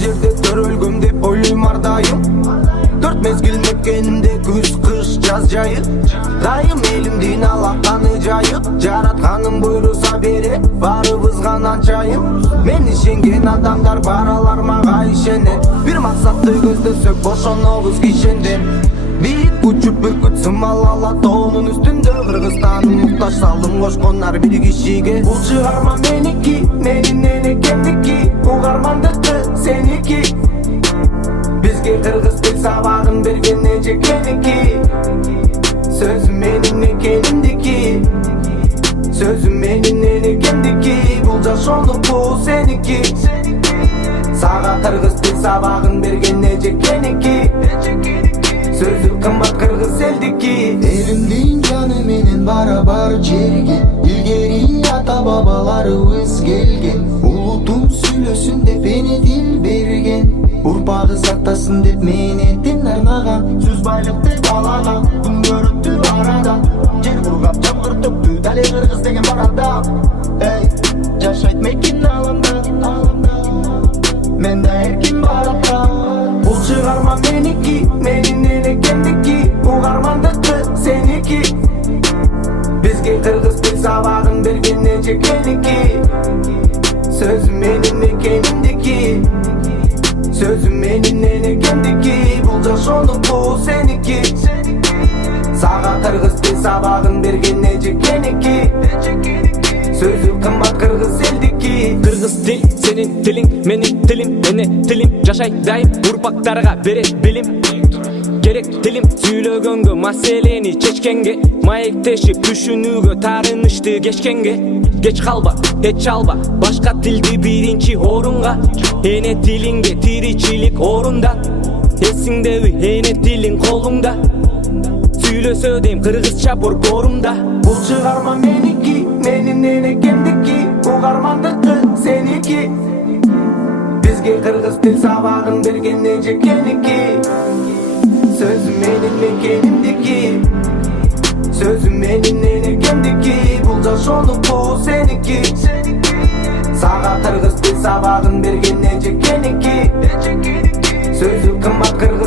Жерде төрөлгөм деп ойлойм ар дайым. Төрт мезгил мекенимде күз, кыш, жаз жайы. Дайым элимдин алаканы жайык. Жаратканым буйруса бере, барыбызга анчайым. Мен ишенген адамдар бар, алар мага ишенет. Бир максатты көздөсөк бошонобуз кишенден. Бийик учуп бүркүт сымал ала тоонун үстүндө. Кыргызстаным муктаж салым кошкондар бир кишиге. Бул чыгарма меники, менин энекемдики. Угармандыкты seniki. Bizge kırgız dil sabahın bergen necek meniki. Sözüm benim ekenimdiki. Sözüm benim enekemdiki. Bulca şonu bu seniki. Sağa kırgız dil sabahın bergen necek meniki. Sözüm kımbat kırgız eldiki. Elimdin canı menen barabar жерге. İlgeri ata babalarыбыз келген. Улутум сүйлөсүн деп эне дил берген. Урпагы сактасын деп менеттин арнаган. Сөз байлыкты балаган, күн көрүптү арада. Жер кургап жамгыр төктү, дале кыргыз деген барада. Эй, жашайт мекин алында. Мен да эркин баракта. Бул чыгарма меники, менин энекемдики. Угармандыкты seniki. Bizge kırgız dil sabahın bergen necek meniki. Sözüm benim ekenimdiki. Sözüm benim enekemdiki. Bulca şonu bu seniki. Sağa kırgız dil sabahın bergen necek meniki. Sözüm kımbat kırgız eldiki. Kırgız dil senin dilin, menin dilim, ene dilim. Жашай дайым урпактарга берет билим. Керек dilim сүйлөгөнгө, маселени чечкенге. Маектешип түшүнүүгө, таарынычты кечкенге. Кеч калба, эч алба, башка тилди биринчи орунга. Эне тилиңге тиричилик орунда. Эсиңдеби эне тилиң колуңда. Сүйлөсө дейм кыргызча борборумда. Бул чыгарма меники, менин энекемдики. Угармандыкты seniki. Bizge kırgız dil sabahın bergen necek meniki. Sözüm benim ekenimdiki. Sözüm benim enekemdiki. Bulca şonu bu seniki. Sağa kırgız dil sabahın bergen necek meniki. Sözüm kımbat kırgız